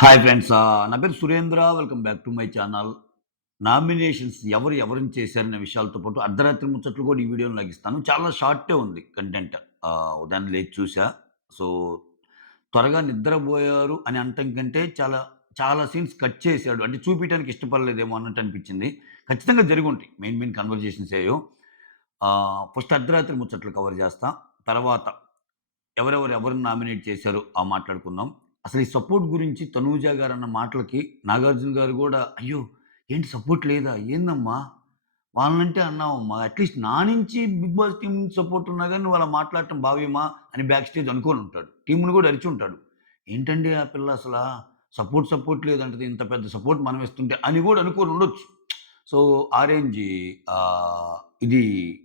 Hi friends నా పేరు Surendra. Welcome back to my channel nominations ఎవరు ఎవరిని చేశారనే విషయాలతో పాటు అర్ధరాత్రి ముచ్చట్లు కూడా ఈ వీడియోని లాగిస్తాను. చాలా షార్టే ఉంది కంటెంట్ ఉదయం లేచి చూసా. సో త్వరగా నిద్రపోయారు అని అంటం కంటే చాలా చాలా సీన్స్ కట్ చేశాడు. అంటే చూపించడానికి ఇష్టపడలేదేమో అన్నట్టు అనిపించింది. ఖచ్చితంగా జరిగి ఉంటాయి. మెయిన్ మెయిన్ కన్వర్జేషన్స్ ఏయో ఫస్ట్ అర్ధరాత్రి ముచ్చట్లు కవర్ చేస్తా. తర్వాత ఎవరెవరు ఎవరిని నామినేట్ చేశారు ఆ మాట్లాడుకుందాం. అసలు ఈ సపోర్ట్ గురించి తనూజ గారు అన్న మాటలకి నాగార్జున గారు కూడా అయ్యో ఏంటి సపోర్ట్ లేదా? ఏందమ్మా? వాళ్ళనంటే అన్నావమ్మా అట్లీస్ట్ నా నుంచి బిగ్ బాస్ టీం నుంచి సపోర్ట్ ఉన్నా కానీ వాళ్ళ మాట్లాడటం భావ్యమా? అని బ్యాక్ స్టేజ్ అనుకొని ఉంటాడు. టీంని కూడా అరిచి ఉంటాడు. ఏంటండి ఆ పిల్ల అసలు? సపోర్ట్ సపోర్ట్ లేదంటది. ఇంత పెద్ద సపోర్ట్ మనం ఇస్తుంటే అని కూడా అనుకొని ఉండొచ్చు. సో ఆరెంజ్ ఇది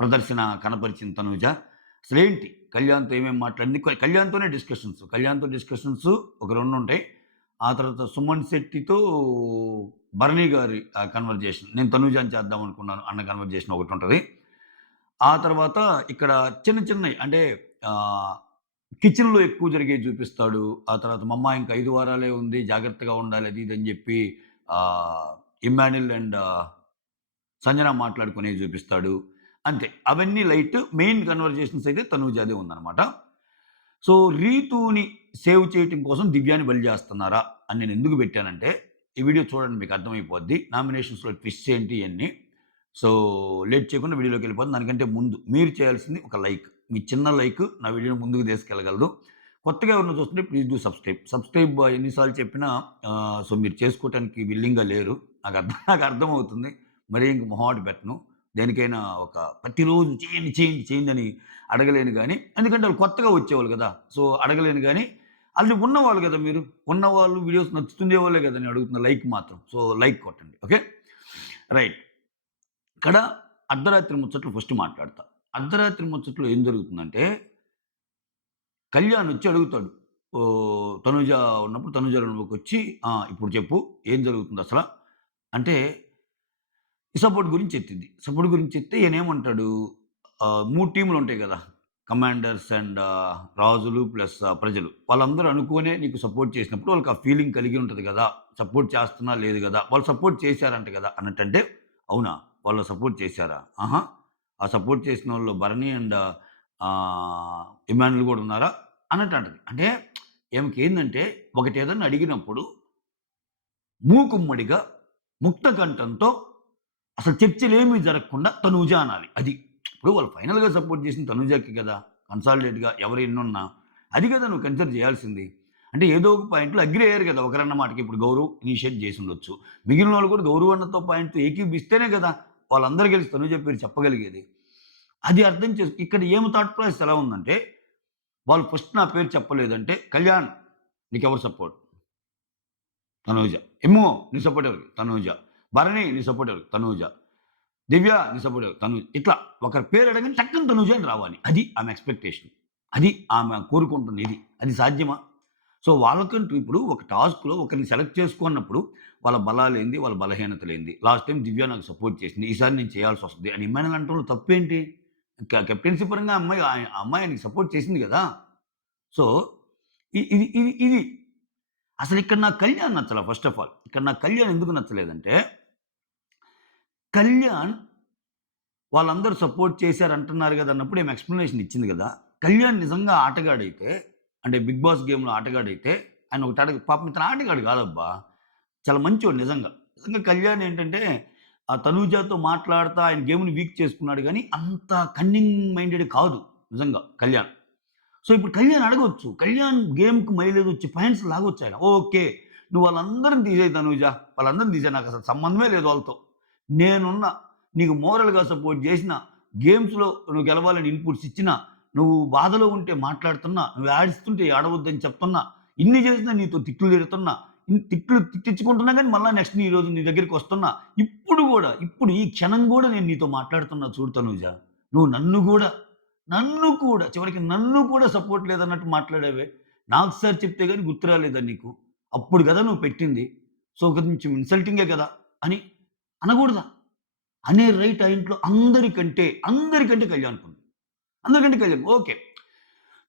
ప్రదర్శన కనపరిచిన తనూజ. అసలు ఏంటి కళ్యాణ్తో ఏమేమి మాట్లాడింది కళ్యాణ్తోనే డిస్కషన్స్ కళ్యాణ్తో డిస్కషన్స్ ఒక రెండు ఉంటాయి ఆ తర్వాత సుమన్ శెట్టితో భరణి గారి కన్వర్జేషన్ నేను తనుజాన్ చేద్దాం అనుకున్నాను అన్న కన్వర్జేషన్ ఒకటి ఉంటుంది. ఆ తర్వాత ఇక్కడ చిన్న చిన్నవి అంటే కిచెన్లో ఎక్కువ జరిగే చూపిస్తాడు. ఆ తర్వాత మా అమ్మ ఇంకా ఐదు వారాలే ఉంది జాగ్రత్తగా ఉండాలి అది ఇది అని చెప్పి ఇమ్మాన్యుల్ అండ్ సంజన మాట్లాడుకునే చూపిస్తాడు. అంతే. అవన్నీ లైట్ మెయిన్ కన్వర్జేషన్స్ అయితే తనుజాదే ఉందన్నమాట. సో రీతుని సేవ్ చేయటం కోసం దివ్యాన్ని బలి చేస్తున్నారా అని నేను ఎందుకు పెట్టానంటే ఈ వీడియో చూడండి మీకు అర్థమైపోద్ది. నామినేషన్స్లో ట్విస్ట్ ఏంటి ఇవన్నీ సో లేట్ చేయకుండా వీడియోలోకి వెళ్ళిపోతుంది దానికంటే ముందు మీరు చేయాల్సింది ఒక లైక్. మీ చిన్న లైక్ నా వీడియోని ముందుకు తీసుకెళ్ళగలదు. కొత్తగా ఎవరిని చూస్తుంటే ప్లీజ్ డూ సబ్స్క్రైబ్. సబ్స్క్రైబ్ ఎన్నిసార్లు చెప్పినా సో మీరు చేసుకోవటానికి విల్లింగ్గా లేరు. నాకు అర్థం నాకు అర్థమవుతుంది. మరీ ఇంక మొహాటి పెట్టను. దేనికైనా ఒక ప్రతిరోజు చేయండి చేయండి చేయండి అని అడగలేను కానీ ఎందుకంటే వాళ్ళు కొత్తగా వచ్చేవాళ్ళు కదా. సో అడగలేను కానీ ఆల్రెడీ ఉన్నవాళ్ళు కదా మీరు. ఉన్నవాళ్ళు వీడియోస్ నచ్చుతుండే వాళ్ళే కదా నేను అడుగుతున్న లైక్ మాత్రం. సో లైక్ కొట్టండి ఓకే? రైట్. ఇక్కడ అర్ధరాత్రి ముచ్చట్లు ఫస్ట్ మాట్లాడతా. అర్ధరాత్రి ముచ్చట్లు ఏం జరుగుతుందంటే కళ్యాణ్ వచ్చి అడుగుతాడు. ఓ తనుజ ఉన్నప్పుడు తనుజ రూమ్లోకి వచ్చి ఇప్పుడు చెప్పు ఏం జరుగుతుంది అసలు? అంటే ఈ సపోర్ట్ గురించి ఎత్తింది సపోర్ట్ గురించి ఎత్తే ఈయనేమంటాడు మూడు టీములు ఉంటాయి కదా కమాండర్స్ అండ్ రాజులు ప్లస్ ప్రజలు. వాళ్ళందరూ అనుకునే నీకు సపోర్ట్ చేసినప్పుడు వాళ్ళకి ఆ ఫీలింగ్ కలిగి ఉంటుంది కదా సపోర్ట్ చేస్తున్నా లేదు కదా వాళ్ళు సపోర్ట్ చేశారంట కదా అన్నట్టంటే అవునా వాళ్ళు సపోర్ట్ చేశారా? ఆహా ఆ సపోర్ట్ చేసిన వాళ్ళు భరణి అండ్ ఇమానులు కూడా ఉన్నారా? అన్నట్టు అంటది అంటే ఏమికి ఏంటంటే ఒకటి ఏదన్నా అడిగినప్పుడు మూకుమ్మడిగా ముక్త కంఠంతో అసలు చర్చలేమీ జరగకుండా తనూజ అనాలి. అది ఇప్పుడు వాళ్ళు ఫైనల్గా సపోర్ట్ చేసిన తనూజాకి కదా కన్సాలిడేట్గా ఎవరు ఎన్నున్నా. అది కదా నువ్వు కన్సిడర్ చేయాల్సింది. అంటే ఏదో ఒక పాయింట్లో అగ్రి అయ్యారు కదా ఒకరన్న మాటకి. ఇప్పుడు గౌరవ్ ఇనిషియేట్ చేసి ఉండొచ్చు. మిగిలిన వాళ్ళు కూడా గౌరవ్ అన్నతో పాయింట్ ఏకీపిస్తేనే కదా వాళ్ళందరూ కలిసి తనుజ పేరు చెప్పగలిగేది. అది అర్థం చేసు ఇక్కడ ఏం థాట్ ప్రాసెస్ ఎలా ఉందంటే వాళ్ళు ఫస్ట్ నా పేరు చెప్పలేదంటే కళ్యాణ్ నీకెవరు సపోర్ట్? తనూజ. ఎమ్మో నీ సపోర్ట్ ఎవరికి? తనూజ. భరణి నీ సపోర్ట్ ఎవరికి తనూజ. దివ్య నీ సపోర్ట్ ఎవరికి తనూజ. ఇట్లా ఒకరి పేరు అడగని టక్కన తనూజ అని రావాలి. అది ఆమె ఎక్స్పెక్టేషన్ అది ఆమె కోరుకుంటుంది ఇది. అది సాధ్యమా? సో వాళ్ళకంటూ ఇప్పుడు ఒక టాస్క్లో ఒకరిని సెలెక్ట్ చేసుకున్నప్పుడు వాళ్ళ బలాలు ఏంది? వాళ్ళ బలహీనతలేంది లాస్ట్ టైం దివ్య నాకు సపోర్ట్ చేసింది. ఈసారి నేను చేయాల్సి వస్తుంది. అని ఇమ్మాయిల్ అంటంలో తప్పేంటి? కెప్టెన్సీ పరంగా అమ్మాయి ఆ అమ్మాయి ఆయనకి సపోర్ట్ చేసింది కదా? సో ఇది ఇది ఇది. అసలు ఇక్కడ నా కళ్యాణ్ నచ్చలే ఫస్ట్ ఆఫ్ ఆల్ ఇక్కడ నా కళ్యాణ్ ఎందుకు నచ్చలేదంటే కళ్యాణ్ వాళ్ళందరూ సపోర్ట్ చేశారు అంటున్నారు కదా అన్నప్పుడు ఏం ఎక్స్ప్లెనేషన్ ఇచ్చింది కదా. కళ్యాణ్ నిజంగా ఆటగాడైతే అంటే బిగ్ బాస్ గేమ్లో ఆటగాడైతే ఆయన ఒకటి ఆట పాపం ఇతను ఆటగాడు కాదబ్బా. చాలా మంచివాడు నిజంగా. నిజంగా కళ్యాణ్ ఏంటంటే ఆ తనూజాతో మాట్లాడుతూ ఆయన గేమ్ని వీక్ చేసుకున్నాడు కానీ అంత కన్నింగ్ మైండెడ్ కాదు నిజంగా కళ్యాణ్. సో ఇప్పుడు కళ్యాణ్ అడగవచ్చు కళ్యాణ్ గేమ్కి మైలేజ్ వచ్చి పాయింట్స్ లాగొచ్చు ఆయన ఓకే నువ్వు వాళ్ళందరిని తీసేయి తనూజ. వాళ్ళందరిని తీసే నాకు అసలు సంబంధమే లేదు వాళ్ళతో. నేనున్న నీకు మోరల్గా సపోర్ట్ చేసిన గేమ్స్లో నువ్వు గెలవాలని ఇన్పుట్స్ ఇచ్చినా నువ్వు బాధలో ఉంటే మాట్లాడుతున్నా నువ్వు ఆడిస్తుంటే ఆడవద్దని చెప్తున్నా ఇన్ని చేసినా నీతో తిట్లు తిడుతున్నా ఇన్ని తిట్లు తిట్టించుకుంటున్నా కానీ మళ్ళీ నెక్స్ట్ నీ రోజు నీ దగ్గరికి వస్తున్నా ఇప్పుడు కూడా ఇప్పుడు ఈ క్షణం కూడా నేను నీతో మాట్లాడుతున్నా చూడతాను తనూజ. నువ్వు నన్ను కూడా నన్ను కూడా చివరికి నన్ను కూడా సపోర్ట్ లేదన్నట్టు మాట్లాడావే. నాకు సార్ చెప్తే కానీ గుర్తు రాలేదా నీకు? అప్పుడు కదా నువ్వు పెట్టింది. సో కొంచెం ఇన్సల్టింగే కదా అని అనకూడదా అనే రైట్ ఆ ఇంట్లో అందరికంటే అందరికంటే కళ్యాణ్ ఉంది అందరికంటే కళ్యాణ్ ఓకే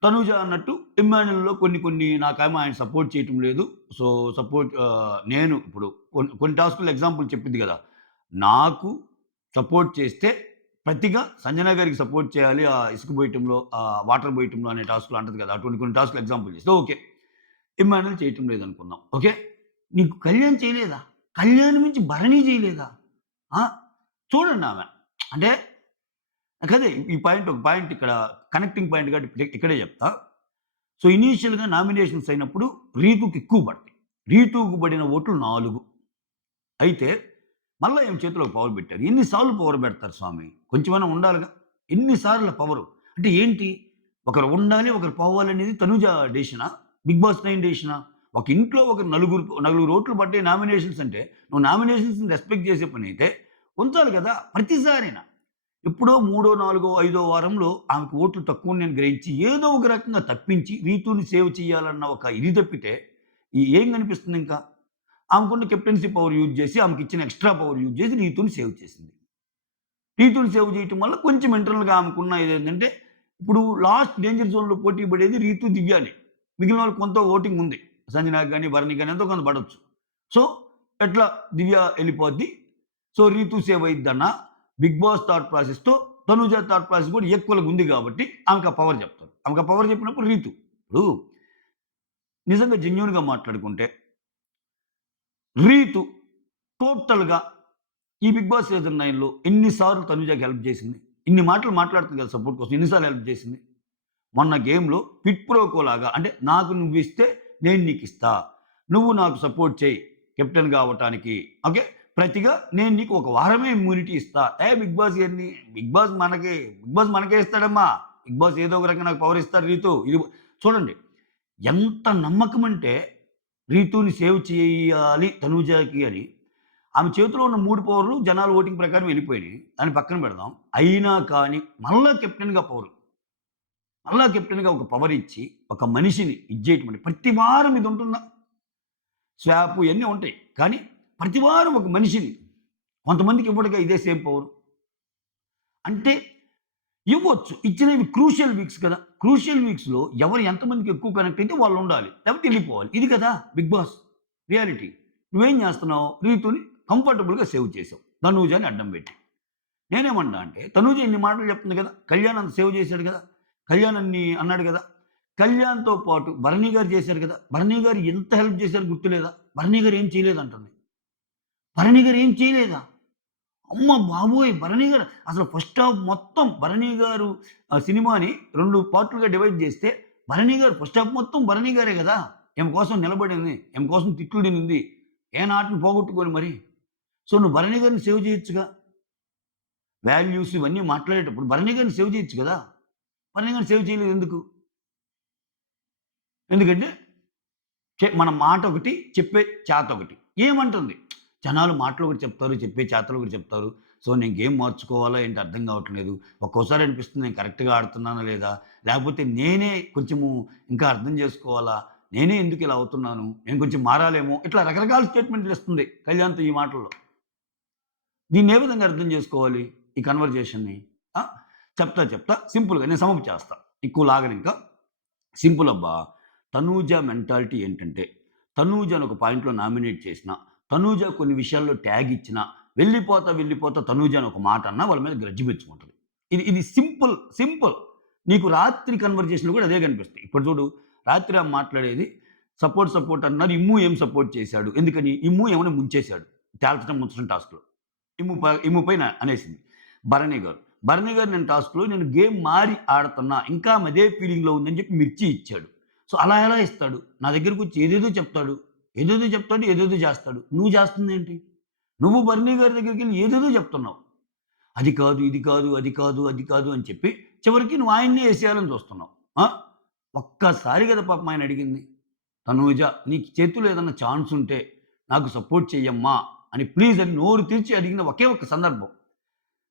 తనుజ అన్నట్టు ఇమ్మాన్యుల్‌లో కొన్ని కొన్ని నాకేమో ఆయన సపోర్ట్ చేయటం లేదు. సో, సపోర్ట్ నేను ఇప్పుడు కొన్ని కొన్ని టాస్కులు ఎగ్జాంపుల్ చెప్పింది కదా నాకు సపోర్ట్ చేస్తే ప్రతిగా సంజన గారికి సపోర్ట్ చేయాలి. ఆ ఇసుక పోయటంలో ఆ వాటర్ పోయటంలో అనే టాస్క్లు అంటది కదా అటువంటి కొన్ని టాస్క్‌లు ఎగ్జాంపుల్ చేస్తే ఓకే. ఇమ్మాన్యుల్ చేయటం లేదనుకుందాం. ఓకే. నీకు కళ్యాణ్ చేయలేదా? కళ్యాణ్ మించి భరణి చేయలేదా? చూడండి ఆమె. అంటే అదే ఈ పాయింట్ ఒక పాయింట్ ఇక్కడ కనెక్టింగ్ పాయింట్ కాబట్టి ఇక్కడే చెప్తా. సో, ఇనీషియల్‌గా నామినేషన్స్ అయినప్పుడు రీతుకి ఎక్కువ పడతాయి. రీతుకు పడిన ఓట్లు నాలుగు అయితే మళ్ళీ ఏం చేతిలో పవర్ పెట్టారు. ఎన్నిసార్లు పవర్ పెడతారు స్వామి? కొంచెమైనా ఉండాలిగా. ఎన్నిసార్లు పవరు? అంటే ఏంటి? ఒకరు ఉండాలి, ఒకరు పోవాలనేది తనుజ డెసిషనా? బిగ్ బాస్ 9 డెసిషనా? ఒక ఇంట్లో ఒక నలుగురు నలుగురు ఓట్లు పట్టే నామినేషన్స్ అంటే, నువ్వు నామినేషన్స్‌ని రెస్పెక్ట్ చేసే పనైతే ఉంచాలి కదా! ప్రతిసారినా. ఎప్పుడో మూడో, నాలుగో, ఐదో వారంలో ఆమెకు ఓట్లు తక్కువ నేను గ్రహించి ఏదో ఒక రకంగా తప్పించి రీతుని సేవ్ చేయాలన్న ఒక ఇది తప్పితే ఏం కనిపిస్తుంది ఇంకా? ఆమెకున్న కెప్టెన్సీ పవర్ యూజ్ చేసి, ఆమెకి ఇచ్చిన ఎక్స్‌ట్రా పవర్ యూజ్ చేసి రీతుని సేవ్ చేసింది. రీతుని సేవ్ చేయటం వల్ల కొంచెం ఇంటర్నల్‌గా ఆమెకున్న ఏంటంటే ఇప్పుడు లాస్ట్ డేంజర్ జోన్‌లో పోటీ పడేది రీతు, దివ్యాని మిగిలిన వాళ్ళకి కొంత ఓటింగ్ ఉంది. సంజనాకి కానీ వరణి కానీ ఎంతో కొంత పడవచ్చు సో, ఎట్లా దివ్య వెళ్ళిపోద్ది సో, రీతు సేవ్ అయిద్దన్న బిగ్ బాస్ థాట్ ప్రాసెస్‌తో తనూజ థాట్ ప్రాసెస్ కూడా ఎక్కువగా ఉంది కాబట్టి ఆమెకు ఆ పవర్ చెప్తారు. ఆమెకు ఆ పవర్ చెప్పినప్పుడు రీతు. ఇప్పుడు నిజంగా జెన్యున్గా మాట్లాడుకుంటే రీతు టోటల్‌గా ఈ బిగ్ బాస్ సీజన్ నైన్లో ఎన్నిసార్లు తనుజాకి హెల్ప్ చేసింది? ఇన్ని మాటలు మాట్లాడుతుంది కదా సపోర్ట్ కోసం. ఎన్నిసార్లు హెల్ప్ చేసింది? మొన్న గేమ్‌లో పిట్ ప్రోకోలాగా లాగా అంటే నాకు నువ్విస్తే నేను నీకు ఇస్తా నువ్వు నాకు సపోర్ట్ చేయి కెప్టెన్ కావటానికి ఓకే. ప్రతిగా నేను నీకు ఒక వారమే ఇమ్యూనిటీ ఇస్తా. ఏ బిగ్ బాస్ ఎన్ని బిగ్ బాస్ మనకి బిగ్ బాస్ మనకే ఇస్తాడమ్మా. బిగ్ బాస్ ఏదో ఒక రకంగా నాకు పవర్ ఇస్తారు రీతు. ఇది చూడండి. ఎంత నమ్మకం అంటే రీతుని సేవ్ చేయాలి తనుజాకి అని. ఆమె చేతిలో ఉన్న మూడు పవర్లు జనాల ఓటింగ్ ప్రకారం వెళ్ళిపోయినాయి. దాన్ని పక్కన పెడదాం. అయినా కానీ మళ్ళా కెప్టెన్‌గా పవరు. అల్లా కెప్టెన్‌గా ఒక పవర్ ఇచ్చి, ఒక మనిషిని ఇది చేయటం అంటే ప్రతి వారం ఇది ఉంటుందా? స్వాప్ ఇవన్నీ ఉంటాయి. కానీ ప్రతి వారం ఒక మనిషిని కొంతమందికి ఇవ్వడుగా ఇదే సేమ్ పవర్ అంటే ఇవ్వచ్చు. ఇచ్చినవి క్రూషియల్ వీక్స్ కదా! క్రూషియల్ వీక్స్‌లో ఎవరు ఎంతమందికి ఎక్కువ కనెక్ట్ అయితే వాళ్ళు ఉండాలి. లేకపోతే వెళ్ళిపోవాలి. ఇది కదా బిగ్ బాస్ రియాలిటీ. నువ్వేం చేస్తున్నావు? రీతుని కంఫర్టబుల్‌గా సేవ్ చేసావు. తనూజని అడ్డం పెట్టి. నేనేమన్నా అంటే తనూజ ఇన్ని మాటలు చెప్తుంది కదా! కళ్యాణ్ అంత సేవ్ చేశాడు కదా! కళ్యాణ్ అన్ని అన్నాడు కదా! కళ్యాణ్‌తో పాటు భరణి గారు చేశారు కదా! భరణి గారు ఎంత హెల్ప్ చేశారు గుర్తులేదా? భరణి గారు ఏం చేయలేదు అంటుంది భరణి గారు ఏం చేయలేదా? అమ్మ బాబోయ్! భరణి గారు అసలు ఫస్ట్ హాఫ్ మొత్తం భరణి గారు సినిమాని రెండు పార్ట్‌లుగా డివైడ్ చేస్తే భరణి గారు ఫస్ట్ హాఫ్ మొత్తం భరణి గారే కదా! ఏం కోసం నిలబడింది. ఏం కోసం తిట్లు తినింది. ఏ నాటని పోగొట్టుకొని మరి. సో, నువ్వు భరణి గారిని సేవ్ చేయొచ్చుగా. వాల్యూస్ ఇవన్నీ మాట్లాడేటప్పుడు భరణి గారిని సేవ్ చేయొచ్చు కదా! మరి గారిని సేవ్ చేయలేదు ఎందుకు? ఎందుకంటే మన మాట ఒకటి, చెప్పే చేత ఒకటి. ఏమంటుంది? జనాలు మాటలు ఒకటి చెప్తారు, చెప్పే చేతలు ఒకటి చెప్తారు. సో, నేను గేమ్ మార్చుకోవాలా ఏంటి అర్థం కావట్లేదు. ఒక్కోసారి అనిపిస్తుంది నేను కరెక్ట్‌గా ఆడుతున్నానా లేదా? లేకపోతే నేనే కొంచెము ఇంకా అర్థం చేసుకోవాలా? నేనే ఎందుకు ఇలా అవుతున్నాను? నేను కొంచెం మారాలేమో? ఇట్లా రకరకాల స్టేట్మెంట్లు ఇస్తుంది కళ్యాణ్‌తో ఈ మాటల్లో. దీన్ని ఏ విధంగా అర్థం చేసుకోవాలి? ఈ కన్వర్జేషన్‌ని? చెప్తా చెప్తా సింపుల్‌గా నేను సమప్ చేస్తా. ఎక్కువ లాగనింకా. సింపుల్ అబ్బా! తనూజ మెంటాలిటీ ఏంటంటే, తనూజని ఒక పాయింట్‌లో నామినేట్ చేసినా, తనూజ కొన్ని విషయాల్లో ట్యాగ్ ఇచ్చిన వెళ్ళిపోతా, వెళ్ళిపోతా తనూజ అని ఒక మాట అన్నా వాళ్ళ మీద గ్రజ్జి పెంచుకుంటుంది ఇది ఇది సింపుల్, సింపుల్. నీకు రాత్రి కన్వర్జేషన్ కూడా అదే కనిపిస్తుంది ఇప్పుడు చూడు రాత్రి ఆమె మాట్లాడేది సపోర్ట్, సపోర్ట్ అన్నారు. ఇమ్ము ఏం సపోర్ట్ చేశాడు? ఎందుకని? ఇమ్ము ఏమైనా ముంచేశాడు. తేల్చడం, ముంచడం టాస్క్‌లో. ఇమ్ము ఇమ్ము పైన అనేసింది. భరణి గారు. భరణి గారు నేను టాస్క్‌లో నేను గేమ్ మారి ఆడుతున్నా. ఇంకా అదే ఫీలింగ్‌లో ఉందని చెప్పి మిర్చి ఇచ్చాడు. సో, అలా ఎలా ఇస్తాడు? నా దగ్గరకొచ్చి ఏదేదో చెప్తాడు. ఏదేదో చెప్తాడు, ఏదేదో చేస్తాడు. నువ్వు చేస్తుందేంటి? నువ్వు భరణి గారి దగ్గరికి వెళ్ళి ఏదేదో చెప్తున్నావు. అది కాదు, ఇది కాదు, అది కాదు, అది కాదు అని చెప్పి చివరికి నువ్వు ఆయన్ని వేసేయాలని చూస్తున్నావు. ఒక్కసారి కదా పాపం ఆయన అడిగింది. తనూజ నీకు చేతిలో ఏదన్నా ఛాన్స్ ఉంటే నాకు సపోర్ట్ చెయ్యమ్మా అని ప్లీజ్ అని నోరు తెరిచి అడిగిన ఒకే ఒక్క సందర్భం.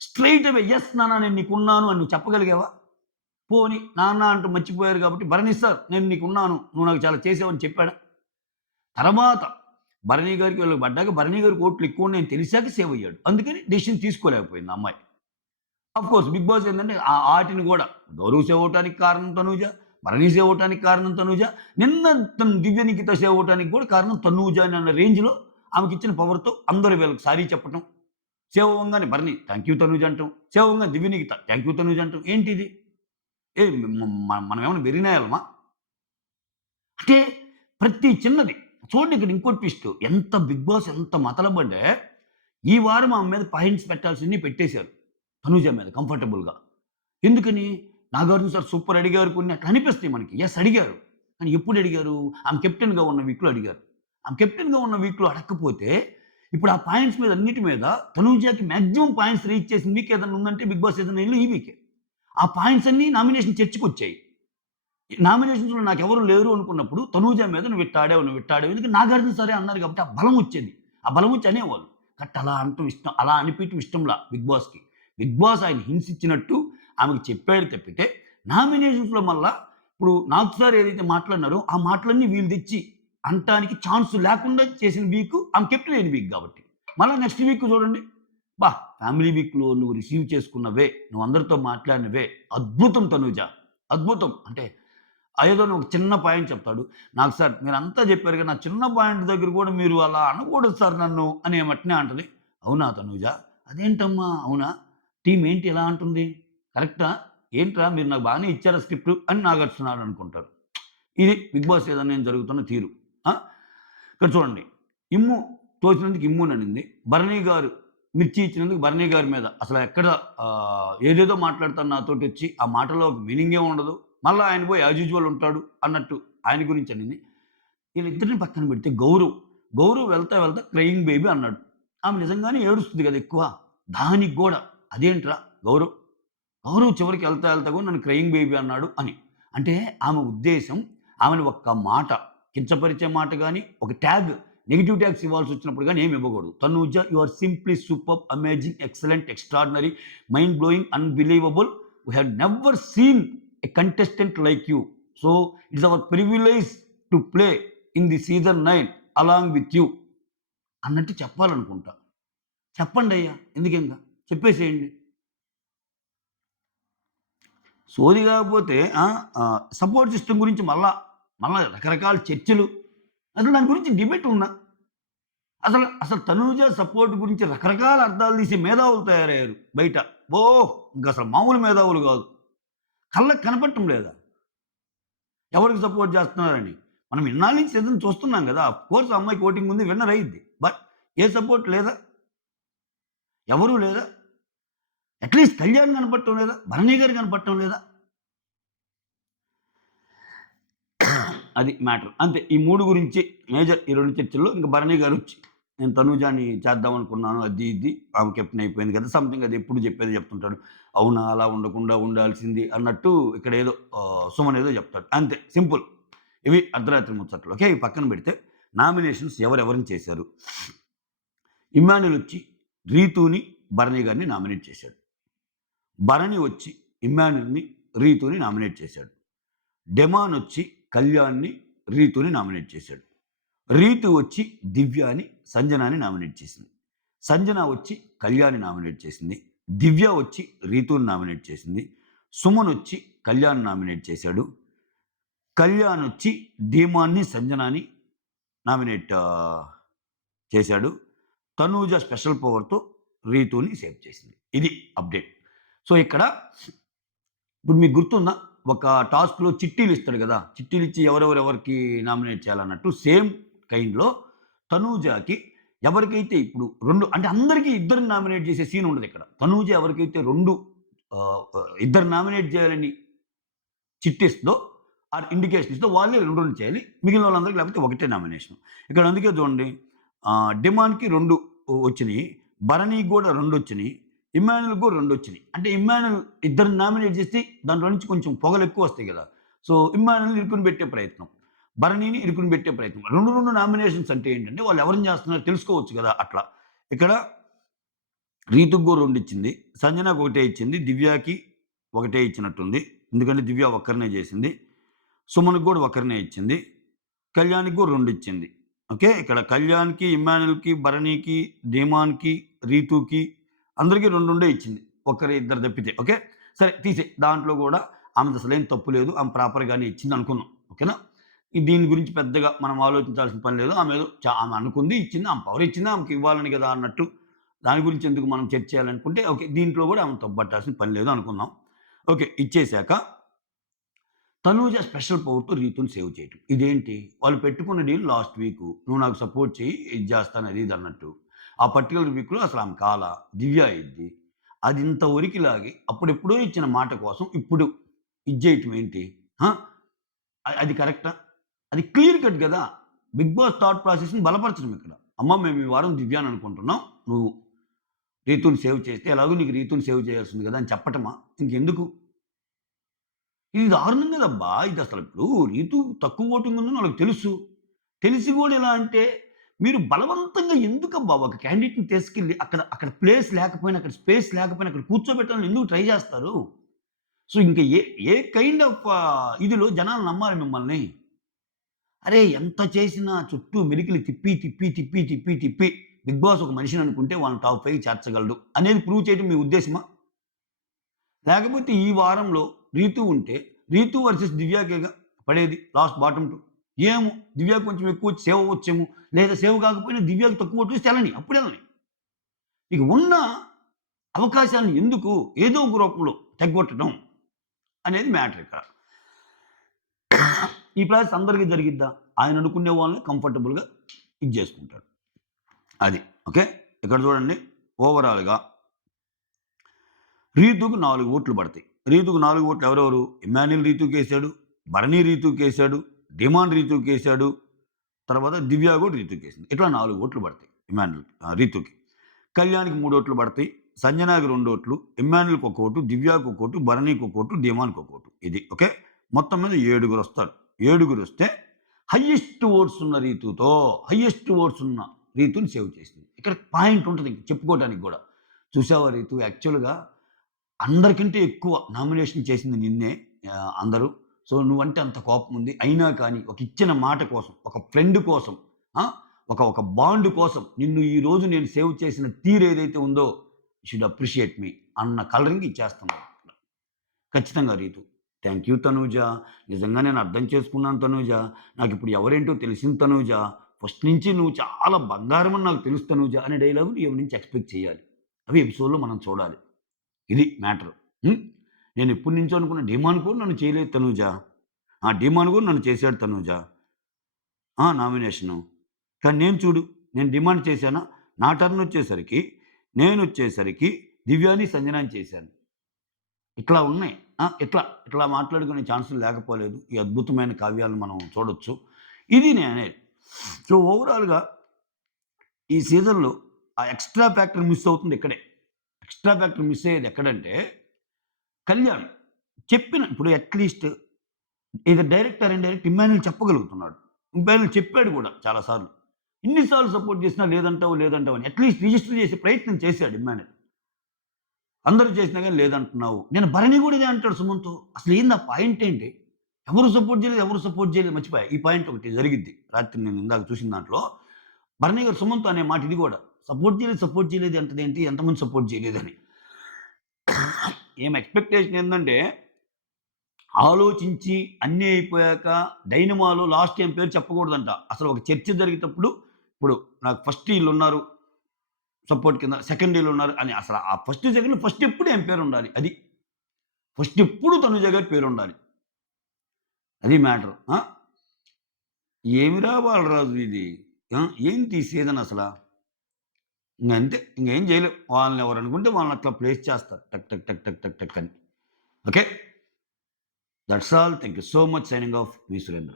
స్ట్రెయిట్ అవే ఎస్ నాన్న నేను నీకున్నాను అని నువ్వు చెప్పగలిగావా? పోని నాన్న అంటూ మర్చిపోయారు కాబట్టి భరణి సార్ నేను నీకున్నాను. నువ్వు నాకు చాలా చేసావని చెప్పాడు తర్వాత భరణి గారికి వీళ్ళకి పడ్డాక భరణి గారికి ఓట్లు ఎక్కువ నేను తెలిసాక సేవ్ అయ్యాడు. అందుకని డెసిషన్ తీసుకోలేకపోయింది అమ్మాయి అమ్మాయి. ఆఫ్‌కోర్స్ బిగ్ బాస్ ఏంటంటే ఆ ఆటిని కూడా గౌరవ్ సేవ్ అవటానికి కారణం తనూజ. భరణి సేవ్ అవటానికి కారణం తనూజ నిన్న తన దివ్య నిఖిత సేవ్ అవటానికి కూడా కారణం తనూజ అని అన్న రేంజ్లో ఆమెకి ఇచ్చిన పవర్తో అందరూ వీళ్ళకి సారీ చెప్పటం సేవ్ అవ్వగానే భరణి థ్యాంక్ యూ తనూజ అంటాం. సేవ్ అవ్వగానే దివ్య థ్యాంక్ యూ తనూజ్ అంటాం. ఏంటిది? ఏ మనం ఏమైనా వెరినాయాలమా అంటే ప్రతి చిన్నది చూడండి ఇక్కడ ఇంకో ట్విస్ట్ ఎంత బిగ్ బాస్ ఎంత మతలబంటే ఈ వారం ఆమె మీద పాయింట్స్ పెట్టాల్సింది పెట్టేశారు తనూజ మీద కంఫర్టబుల్గా ఎందుకని? నాగార్జున సార్ సూపర్ అడిగారు కొన్ని అట్లా అనిపిస్తాయి మనకి. ఎస్ అడిగారు. కానీ ఎప్పుడు అడిగారు? ఆమె కెప్టెన్గా ఉన్న వీక్లో అడిగారు. ఆమె కెప్టెన్గా ఉన్న వీక్లో అడగకపోతే ఇప్పుడు ఆ పాయింట్స్ మీద అన్నిటి మీద తనూజాకి మ్యాక్సిమం పాయింట్స్ రీచ్ చేసిన వీక్ ఏదైనా ఉందంటే బిగ్ బాస్ ఏదైనా ఇల్లు ఈ వీకే. ఆ పాయింట్స్ అన్నీ నామినేషన్ చర్చకు వచ్చాయి నామినేషన్స్లో నాకు ఎవరు లేరు అనుకున్నప్పుడు తనూజ మీద నువ్వు విట్టాడావు నువ్వు విట్టాడావు ఎందుకంటే నాగార్జున సరే అన్నారు కాబట్టి ఆ బలం వచ్చేది. ఆ బలం వచ్చి అనేవాళ్ళు. కట్ అలా అంటూ ఇష్టం అలా అనిపించడం ఇష్టంలా బిగ్ బాస్కి బిగ్ బాస్ ఆయన హింసించినట్టు ఆమెకు చెప్పాడు తప్పితే నామినేషన్స్లో మళ్ళా ఇప్పుడు నాకు సార్ ఏదైతే మాట్లాడినారో ఆ మాటలన్నీ వీళ్ళు తెచ్చి అంటానికి ఛాన్స్ లేకుండా చేసిన వీక్ ఆమె కెప్టెన్ అయిన వీక్ కాబట్టి. మళ్ళీ నెక్స్ట్ వీక్ చూడండి. బా ఫ్యామిలీ వీక్లో నువ్వు రిసీవ్ చేసుకున్నవే నువ్వు అందరితో మాట్లాడినవే అద్భుతం తనుజ. అద్భుతం. అంటే ఏదో ఒక చిన్న పాయింట్ చెప్తాడు. నాకు సార్ మీరు అంతా చెప్పారు కదా నా చిన్న పాయింట్ దగ్గర కూడా మీరు అలా అనకూడదు సార్ నన్ను అని ఏమట్నే అంటది. అవునా తనుజ? అదేంటమ్మా? అవునా? టీం ఏంటి ఎలా అంటుంది? కరెక్టా? ఏంట్రా? మీరు నాకు బాగానే ఇచ్చారా స్క్రిప్ట్? అని నాగార్జునాడు అనుకుంటారు. ఇది బిగ్ బాస్ ఏదైనా నేను జరుగుతున్న తీరు. ఇక్కడ చూడండి. ఇమ్ము తోచినందుకు ఇమ్ము అనింది. భరణి గారు మిర్చి ఇచ్చినందుకు భరణి గారి మీద అసలు ఎక్కడ ఏదేదో మాట్లాడతాను నాతోటి వచ్చి ఆ మాటలో ఒక మీనింగే ఉండదు. మళ్ళీ ఆయన పోయి యాజ్ యూజువల్ ఉంటాడు అన్నట్టు ఆయన గురించి అనింది. వీళ్ళిద్దరిని పక్కన పెడితే గౌరవ్ గౌరవ్ వెళ్తా వెళ్తా క్రయింగ్ బేబీ అన్నాడు. ఆమె నిజంగానే ఏడుస్తుంది కదా ఎక్కువ. దానికి కూడా అదేంట్రా గౌరవ్? గౌరవ్ చివరికి వెళ్తా వెళ్తా కూడా నన్ను క్రయింగ్ బేబీ అన్నాడు అని. అంటే ఆమె ఉద్దేశం ఆమెను ఒక్క మాట కించపరిచే మాట కానీ ఒక ట్యాగ్ నెగిటివ్ ట్యాగ్స్ ఇవ్వాల్సి వచ్చినప్పుడు కానీ ఏమి ఇవ్వకూడదు. Tanuja you are simply super amazing excellent extraordinary mind blowing unbelievable we have never seen a contestant like you so it's our privilege to play in the season nine along with you అన్నట్టు చెప్పాలనుకుంటా. చెప్పండి అయ్యా ఎందుకంగా చెప్పేసేయండి. సోది కాకపోతే support system గురించి మళ్ళా మళ్ళీ రకరకాల చర్చలు. అసలు దాని గురించి డిబేట్ ఉన్నా. అసలు అసలు తనూజ సపోర్ట్ గురించి రకరకాల అర్థాలు తీసి మేధావులు తయారయ్యారు బయట. ఓ ఇంకా అసలు మామూలు మేధావులు కాదు. కళ్ళకు కనపడటం లేదా? ఎవరికి సపోర్ట్ చేస్తున్నారని? మనం ఇన్నాళ్ళ నుంచి ఏదైనా చూస్తున్నాం కదా కోర్స్ అమ్మాయికి ఓటింగ్ ఉంది విన్నర్ అయ్యింది బట్ ఏ సపోర్ట్ లేదా? ఎవరూ లేదా? అట్లీస్ట్ కళ్యాణ్ కనపడటం లేదా? భరణి గారు కనపడటం లేదా? అది మ్యాటర్. అంతే. ఈ మూడు గురించి మేజర్ ఈ రెండు చర్చల్లో ఇంకా భరణి గారు వచ్చి నేను తనూజాని చేద్దాం అనుకున్నాను అది ఇది. ఆమె కెప్టెన్ అయిపోయింది కదా సంథింగ్ అది ఎప్పుడు చెప్పేది చెప్తుంటాడు. అవునా అలా ఉండకుండా ఉండాల్సింది అన్నట్టు ఇక్కడ ఏదో సుమన్ ఏదో చెప్తాడు. అంతే. సింపుల్. ఇవి అర్ధరాత్రి ముచ్చట్లు. ఓకే? ఇవి పక్కన పెడితే నామినేషన్స్ ఎవరెవరిని చేశారు? ఇమ్మాన్యుల్ వచ్చి రీతుని భరణి గారిని నామినేట్ చేశాడు. భరణి వచ్చి ఇమ్మాన్యుల్ని రీతుని నామినేట్ చేశాడు. డెమాన్ వచ్చి కళ్యాణ్ని రీతుని నామినేట్ చేశాడు. రీతు వచ్చి దివ్యాని సంజనాని నామినేట్ చేసింది. సంజన వచ్చి కళ్యాణ్ని నామినేట్ చేసింది. దివ్య వచ్చి రీతుని నామినేట్ చేసింది. సుమన్ వచ్చి కళ్యాణ్ నామినేట్ చేశాడు. కళ్యాణ్ వచ్చి ధీమాన్ని సంజనాని నామినేట్ చేశాడు. తనూజ స్పెషల్ పవర్తో రీతుని సేవ్ చేసింది. ఇది అప్డేట్. సో ఇక్కడ ఇప్పుడు మీకు గుర్తుందా? ఒక టాస్క్లో చిట్టీలు ఇస్తాడు కదా చిట్టీలు ఇచ్చి ఎవరెవరెవరికి నామినేట్ చేయాలన్నట్టు సేమ్ కైండ్లో తనూజాకి ఎవరికైతే ఇప్పుడు రెండు అంటే అందరికీ ఇద్దరిని నామినేట్ చేసే సీన్ ఉండదు ఇక్కడ. తనూజ ఎవరికైతే రెండు ఇద్దరు నామినేట్ చేయాలని చిట్టిస్తుందో ఆ ఇండికేషన్ ఇస్తే వాళ్ళే రెండు రెండు చేయాలి. మిగిలిన వాళ్ళందరికీ లేకపోతే ఒకటే నామినేషన్ ఇక్కడ అందుకే చూడండి డిమాండ్కి రెండు వచ్చినాయి భరణికి కూడా రెండు వచ్చినాయి. ఇమ్మానుయల్ కూడా రెండు వచ్చినాయి. అంటే ఇమ్మాన్యుల్ ఇద్దరు నామినేట్ చేస్తే దాంట్లో నుంచి కొంచెం పొగలు ఎక్కువ వస్తాయి కదా. సో ఇమ్మానుయల్ ఇరుకుని పెట్టే ప్రయత్నం భరణిని ఇరుకుని పెట్టే ప్రయత్నం. రెండు రెండు నామినేషన్స్ అంటే ఏంటంటే వాళ్ళు ఎవరిని చేస్తున్నారో తెలుసుకోవచ్చు కదా అట్లా. ఇక్కడ రీతుకు కూడా రెండు ఇచ్చింది సంజనకు ఒకటే ఇచ్చింది దివ్యాకి ఒకటే ఇచ్చినట్టుంది. ఎందుకంటే దివ్య ఒక్కరినే చేసింది సుమన్కి కూడా ఒకరినే ఇచ్చింది కళ్యాణ్కి కూడా రెండు ఇచ్చింది. ఓకే? ఇక్కడ కళ్యాణ్కి ఇమ్మాన్యుల్కి భరణికి ధీమాన్కి రీతుకి అందరికీ రెండు రెండే ఇచ్చింది. ఒకరి ఇద్దరు తప్పితే ఓకే? సరే తీసే. దాంట్లో కూడా ఆమె అసలేం తప్పు లేదు. ఆమె ప్రాపర్గానే ఇచ్చింది అనుకున్నాం ఓకేనా? దీని గురించి పెద్దగా మనం ఆలోచించాల్సిన పని లేదు. ఆమె ఏదో చా- ఆమె అనుకుంది ఇచ్చింది ఆమె పవర్ ఇచ్చింది ఆమెకి ఇవ్వాలని కదా అన్నట్టు దాని గురించి ఎందుకు మనం చర్చ చేయాలనుకుంటే ఓకే దీంట్లో కూడా ఆమె తప్పట్టాల్సిన పని లేదు అనుకుందాం. ఓకే ఇచ్చేశాక తనూజ స్పెషల్ పవర్తో రీతుని సేవ్ చేయటం. ఇదేంటి? వాళ్ళు పెట్టుకున్న డీల్ లాస్ట్ వీక్ నువ్వు నాకు సపోర్ట్ చేయి ఇది చేస్తాను అది ఇది అన్నట్టు. ఆ పర్టికులర్ వీక్లో అసలు ఆమె కాల దివ్య అయింది అది ఇంత ఉరికిలాగి అప్పుడెప్పుడో ఇచ్చిన మాట కోసం ఇప్పుడు ఇది చేయటం ఏంటి అది కరెక్టా? అది క్లియర్ కట్ కదా? బిగ్ బాస్ థాట్ ప్రాసెస్ని బలపరచడం ఇక్కడ. అమ్మ మేము ఈ వారం దివ్యాన్ని అనుకుంటున్నాం. నువ్వు రీతుని సేవ్ చేస్తే ఎలాగో నీకు రీతుని సేవ్ చేయాల్సింది కదా అని చెప్పటమా? ఇంకెందుకు? ఇది దారుణం కదబ్బా. ఇది అసలు ఇప్పుడు రీతు తక్కువ ఓటింగ్ ఉందని వాళ్ళకి తెలుసు. తెలిసి కూడా ఎలా అంటే మీరు బలవంతంగా ఎందుకబ్బా ఒక క్యాండిడేట్ని తీసుకెళ్ళి అక్కడ అక్కడ ప్లేస్ లేకపోయినా అక్కడ స్పేస్ లేకపోయినా అక్కడ కూర్చోబెట్టాలని ఎందుకు ట్రై చేస్తారు? సో ఇంకా ఏ ఏ కైండ్ ఆఫ్ ఇదిలో జనాలు నమ్మాలి మిమ్మల్ని? అరే ఎంత చేసినా చుట్టూ మెలికలు తిప్పి తిప్పి తిప్పి తిప్పి తిప్పి బిగ్ బాస్ ఒక మనిషిని అనుకుంటే వాళ్ళని టాప్ ఫైవ్ చేర్చగలడు అనేది ప్రూవ్ చేయడం మీ ఉద్దేశమా? లేకపోతే ఈ వారంలో రీతు ఉంటే రీతు వర్సెస్ దివ్యాకేగా పడేది లాస్ట్ బాటమ్ టూ ఏమో? దివ్యాకు కొంచెం ఎక్కువ సేవ వచ్చేము? వచ్చేమో లేదా సేవ కాకపోయినా దివ్యాకు తక్కువ ఓట్లు తెలని అప్పుడు వెళ్ళని ఇక ఉన్న అవకాశాన్ని ఎందుకు ఏదో ఒక రూపంలో తగ్గొట్టడం అనేది మ్యాటర్ ఇక్కడ. ఈ ప్రాసెస్ అందరికీ జరిగిద్దా? ఆయన అనుకునే వాళ్ళని కంఫర్టబుల్గా ఇది చేసుకుంటాడు. అది. ఓకే? ఇక్కడ చూడండి. ఓవరాల్గా రీతుకు నాలుగు ఓట్లు పడతాయి. రీతుకు నాలుగు ఓట్లు ఎవరెవరు? ఇమాన్యుల్ రీతుకు వేసాడు భరణి రీతుకు వేసాడు డిమాండ్ రీతుకి వేసాడు తర్వాత దివ్యా కూడా రీతుకి వేసింది ఇట్లా నాలుగు ఓట్లు పడతాయి ఇమాన్యుల్ రీతూకి రీతుకి. కళ్యాణ్కి మూడు ఓట్లు పడతాయి సంజనాకి రెండు ఓట్లు ఇమాన్యుల్కి ఒక ఓటు దివ్యాకు ఒక ఓటు భరణికి ఒక ఓటు డిమాండ్కి ఒక ఓటు. ఇది ఓకే? మొత్తం మీద ఏడుగురు వస్తారు. ఏడుగురు వస్తే హయ్యెస్ట్ ఓట్స్ ఉన్న రీతుతో హయ్యెస్ట్ ఓట్స్ ఉన్న రీతుని సేవ్ చేసింది. ఇక్కడ పాయింట్ ఉంటుంది చెప్పుకోవడానికి కూడా. చూసావా రీతు? యాక్చువల్గా అందరికంటే ఎక్కువ నామినేషన్ చేసింది నిన్నే అందరూ. సో నువ్వంటే అంత కోపం ఉంది. అయినా కానీ ఒక ఇచ్చిన మాట కోసం ఒక ఫ్రెండ్ కోసం ఒక ఒక బాండ్ కోసం నిన్ను ఈ రోజు నేను సేవ్ చేసిన తీరు ఏదైతే ఉందో షుడ్ అప్రిషియేట్ మీ అన్న కలరింగ్ ఇచ్చేస్తున్నాను ఖచ్చితంగా రీతు. Thank you Tanuja. నిజంగా నేను అర్థం చేసుకున్నాను తనూజ. నాకు ఇప్పుడు ఎవరేంటో తెలిసింది తనూజ. ఫస్ట్ నుంచి నువ్వు చాలా బంగారం అని నాకు తెలుసు తనూజ అనే డైలాగు ఎవరి నుంచి ఎక్స్పెక్ట్ చేయాలి? అవి ఎపిసోడ్లో మనం చూడాలి. ఇది మ్యాటర్ నేను ఎప్పటి నుంచో అనుకున్న డిమాండ్ కూడా నన్ను చేయలేదు తనూజ. ఆ డిమాండ్ కూడా నన్ను చేశాడు తనూజ. ఆ, నామినేషను. కానీ నేను చూడు నేను డిమాండ్ చేశానా? నా టర్న్ వచ్చేసరికి నేను వచ్చేసరికి దివ్యాని సంజనాన్ని చేశాను. ఇట్లా ఉన్నాయి. ఇట్లా ఇట్లా మాట్లాడుకునే ఛాన్సులు లేకపోలేదు. ఈ అద్భుతమైన కావ్యాలను మనం చూడొచ్చు. ఇది నేనే సో ఓవరాల్గా ఈ సీజన్లో ఆ ఎక్స్ట్రా ఫ్యాక్టర్ మిస్ అవుతుంది ఇక్కడే. ఎక్స్ట్రా ఫ్యాక్టర్ మిస్ అయ్యేది ఎక్కడంటే కళ్యాణ్ చెప్పిన ఇప్పుడు అట్లీస్ట్ ఇది డైరెక్టర్ అండ్ డైరెక్ట్ ఇమ్మాన్యుల్ చెప్పగలుగుతున్నాడు. ఇమ్మాన్యుల్ చెప్పాడు కూడా చాలాసార్లు ఇన్నిసార్లు సపోర్ట్ చేసినా లేదంటావు లేదంటావు అని. అట్లీస్ట్ రిజిస్టర్ చేసే ప్రయత్నం చేశాడు ఇమ్మాన్యుల్ అందరూ చేసినా కానీ లేదంటున్నావు. నేను భరణి కూడా ఇదే అంటాడు సుమంత్. అసలు ఏంది ఆ పాయింట్ ఏంటి? ఎవరు సపోర్ట్ చేయలేదు ఎవరు సపోర్ట్ చేయలేదు. మర్చిపోయా. ఈ పాయింట్ ఒకటి జరిగిద్ది. రాత్రి నేను ఇందాక చూసిన దాంట్లో. భరణి గారు సుమంత్ అనే మాట ఇది కూడా. సపోర్ట్ చేయలేదు సపోర్ట్ చేయలేదు అంటది ఏంటి? ఎంతమంది సపోర్ట్ చేయలేదని? ఏం ఎక్స్పెక్టేషన్ ఏంటంటే ఆలోచించి అన్నీ అయిపోయాక డైనమాలో లాస్ట్ టైం పేరు చెప్పకూడదంట. అసలు ఒక చర్చ జరిగేటప్పుడు ఇప్పుడు నాకు ఫస్ట్ వీళ్ళు ఉన్నారు సపోర్ట్ కింద సెకండ్ వీళ్ళు ఉన్నారు అని అసలు ఆ ఫస్ట్ సెకండ్ ఫస్ట్ ఎప్పుడు ఏం పేరు ఉండాలి? అది ఫస్ట్ ఎప్పుడు తనుజ గారి పేరు ఉండాలి? అది మ్యాటర్ ఏమిరా బాలరాజు ఇది? ఏంటి సీజన్ అసలు? ఇంకంతే ఇంకేం చేయలేం వాళ్ళని ఎవరు అనుకుంటే వాళ్ళని అట్లా ప్లేస్ చేస్తారు. టక్ టక్ టక్ టక్ టక్ టక్ అని. Okay? That's all thank you so much signing off me Surendra